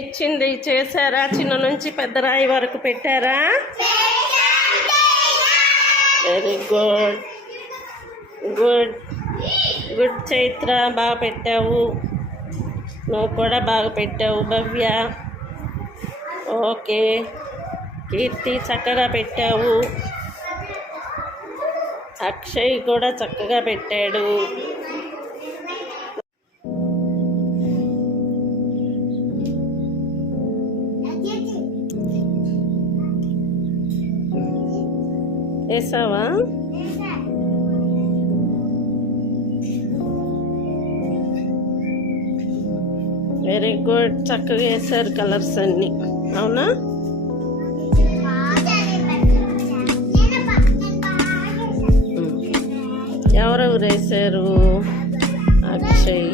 ఇచ్చింది చేశారా? చిన్న నుంచి పెద్ద రాయి వరకు పెట్టారా? Very good good good Chaitra, బాగా పెట్టావు. నువ్వు కూడా బాగా పెట్టావు భవ్య. ఓకే కీర్తి చక్కగా పెట్టావు. అక్షయ్ కూడా చక్కగా పెట్టాడు. వేసావా? వెరీ గుడ్, చక్కగా వేసారు కలర్స్ అన్నీ. అవునా? ఎవరెవరు వేసారు? అక్షయ్,